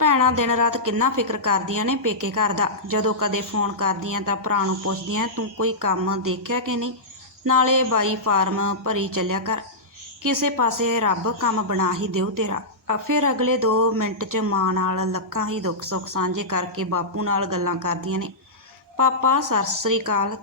ਭੈਣਾਂ ਦਿਨ ਰਾਤ ਕਿੰਨਾ ਫਿਕਰ ਕਰਦੀਆਂ ਨੇ ਪੇਕੇ ਘਰ ਦਾ। ਜਦੋਂ ਕਦੇ ਫੋਨ ਕਰਦੀਆਂ ਤਾਂ ਭਰਾ ਨੂੰ ਪੁੱਛਦੀਆਂ, ਤੂੰ ਕੋਈ ਕੰਮ ਦੇਖਿਆ ਕਿ ਨਹੀਂ? ਨਾਲੇ ਬਾਈ ਫਾਰਮ ਭਰੀ ਚੱਲਿਆ ਕਰ ਕਿਸੇ ਪਾਸੇ ਰੱਬ ਕੰਮ ਬਣਾ ਹੀ ਦਿਓ ਤੇਰਾ। ਫਿਰ ਅਗਲੇ 2 ਮਿੰਟ 'ਚ ਮਾਂ ਨਾਲ ਲੱਖਾਂ ਹੀ ਦੁੱਖ ਸੁੱਖ ਸਾਂਝੇ ਕਰਕੇ ਬਾਪੂ ਨਾਲ ਗੱਲਾਂ ਕਰਦੀਆਂ ਨੇ। ਪਾਪਾ, ਸਤਿ ਸ੍ਰੀ ਅਕਾਲ।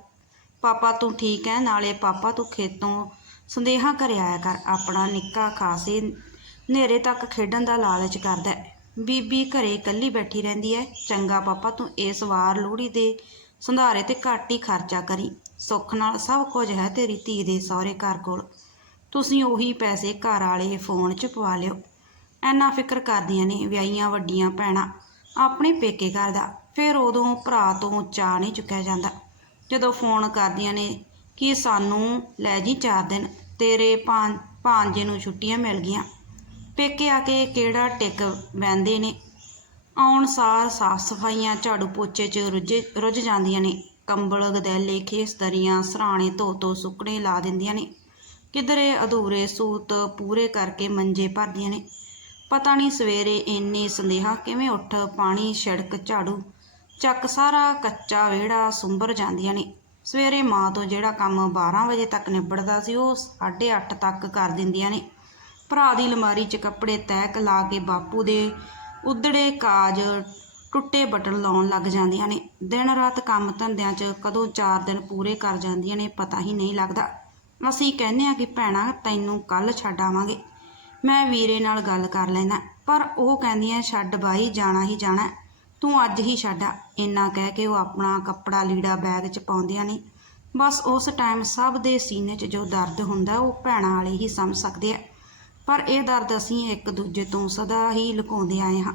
ਪਾਪਾ, ਤੂੰ ਠੀਕ ਹੈ ਨਾਲੇ ਪਾਪਾ, ਤੂੰ ਖੇਤੋਂ ਸੰਦੇਹਾ ਘਰੇ ਆਇਆ ਕਰ। ਆਪਣਾ ਨਿੱਕਾ ਖਾਸੇ ਹਨੇਰੇ ਤੱਕ ਖੇਡਣ ਦਾ ਲਾਲਚ ਕਰਦਾ ਬੀਬੀ ਘਰੇ ਇਕੱਲੀ ਬੈਠੀ ਰਹਿੰਦੀ ਹੈ ਚੰਗਾ ਪਾਪਾ, ਤੂੰ ਇਸ ਵਾਰ ਲੋਹੜੀ ਦੇ ਸੰਧਾਰੇ ਤੇ ਘੱਟ ਹੀ ਖਰਚਾ ਕਰੀ। ਸੁੱਖ ਨਾਲ ਸਭ ਕੁਝ ਹੈ ਤੇਰੀ ਧੀ ਦੇ ਸਹੁਰੇ ਘਰ ਕੋਲ। ਤੁਸੀਂ ਉਹੀ ਪੈਸੇ ਘਰ ਵਾਲੇ ਫੋਨ 'ਚ ਪਵਾ ਲਿਓ। ਐਨਾ ਫਿਕਰ ਕਰਦੀਆਂ ਨੇ ਵਿਆਹੀਆਂ ਵੱਡੀਆਂ ਭੈਣਾਂ। ਆਪਣੇ ਪੇਕੇ ਘਰ ਦਾ। ਫਿਰ ਉਦੋਂ ਭਰਾ ਤੋਂ ਚਾਹ ਨਹੀਂ ਚੁੱਕਿਆ ਜਾਂਦਾ। ਜਦੋਂ ਫੋਨ ਕਰਦੀਆਂ ਨੇ ਕਿ ਸਾਨੂੰ ਲੈ ਜੀ ਚਾਰ ਦਿਨ, ਤੇਰੇ ਭਾਂ ਭਾਂਜੇ ਨੂੰ ਛੁੱਟੀਆਂ ਮਿਲ ਗਈਆਂ। ਪੇਕੇ ਆ ਕੇ ਕਿਹੜਾ ਟਿਕ ਬਹਿੰਦੇ ਨੇ। ਆਉਣ ਸਾਰ ਸਾਫ਼ ਸਫਾਈਆਂ ਝਾੜੂ ਪੋਚੇ 'ਚ ਰੁੱਝੇ, ਰੁੱਝ ਜਾਂਦੀਆਂ ਨੇ। ਕੰਬਲ, ਗਦੈਲੇ, ਖੇਸ ਦਰੀਆਂ, ਸਰਾਣੇ ਧੋ ਧੋ ਸੁੱਕਣੇ ਲਾ ਦਿੰਦੀਆਂ ਨੇ। ਕਿਧਰੇ ਅਧੂਰੇ ਸੂਤ ਪੂਰੇ ਕਰਕੇ ਮੰਜੇ ਭਰਦੀਆਂ ਨੇ। ਪਤਾ ਨਹੀਂ ਸਵੇਰੇ ਇੰਨੀ ਸੰਦੇਹਾ ਕਿਵੇਂ ਉੱਠ ਪਾਣੀ ਛਿੜਕ ਝਾੜੂ। ਚੱਕ ਸਾਰਾ ਕੱਚਾ ਵਿਹੜਾ ਸੁੰਬਰ ਜਾਂਦੀਆਂ ਨੇ। ਸਵੇਰੇ ਮਾਂ ਤੋਂ ਜਿਹੜਾ ਕੰਮ 12 ਵਜੇ ਤੱਕ ਨਿਬੜਦਾ ਸੀ, ਉਹ 8:30 ਤੱਕ ਕਰ ਦਿੰਦੀਆਂ ਨੇ। ਭਰਾ ਦੀ ਅਲਮਾਰੀ 'ਚ ਕੱਪੜੇ ਤੈਕ ਲਾ ਕੇ ਬਾਪੂ ਦੇ ਉਧੜੇ ਕਾਜ ਟੁੱਟੇ ਬਟਨ ਲਾਉਣ ਲੱਗ ਜਾਂਦੀਆਂ ਨੇ। ਦਿਨ ਰਾਤ ਕੰਮ ਧੰਦਿਆਂ 'ਚ ਕਦੋਂ 4 ਦਿਨ ਪੂਰੇ ਕਰ ਜਾਂਦੀਆਂ ਨੇ ਪਤਾ ਹੀ ਨਹੀਂ ਲੱਗਦਾ। ਅਸੀਂ ਕਹਿੰਦੇ ਆ ਕਿ ਭੈਣਾ, ਤੈਨੂੰ ਕੱਲ ਛੱਡ ਆਵਾਂਗੇ। ਮੈਂ ਵੀਰੇ ਨਾਲ ਗੱਲ ਕਰ ਲੈਣਾ ਪਰ ਉਹ ਕਹਿੰਦੀਆਂ ਛੱਡ ਬਾਈ, ਜਾਣਾ ਹੀ ਜਾਣਾ। ਤੂੰ ਅੱਜ ਹੀ ਛੱਡ ਆ। ਇੰਨਾ ਕਹਿ ਕੇ ਉਹ ਆਪਣਾ ਕੱਪੜਾ ਲੀੜਾ ਬੈਗ 'ਚ ਪਾਉਂਦੀਆਂ ਨੇ। ਬਸ ਉਸ ਟਾਈਮ ਸਭ ਦੇ ਸੀਨੇ 'ਚ ਜੋ ਦਰਦ ਹੁੰਦਾ, ਉਹ ਭੈਣਾਂ ਵਾਲੇ ਹੀ ਸਮਝ ਸਕਦੇ ਆ। ਪਰ ਇਹ ਦਰਦ ਅਸੀਂ ਇੱਕ ਦੂਜੇ ਤੋਂ ਸਦਾ ਹੀ ਲੁਕਾਉਂਦੇ ਆਏ ਹਾਂ।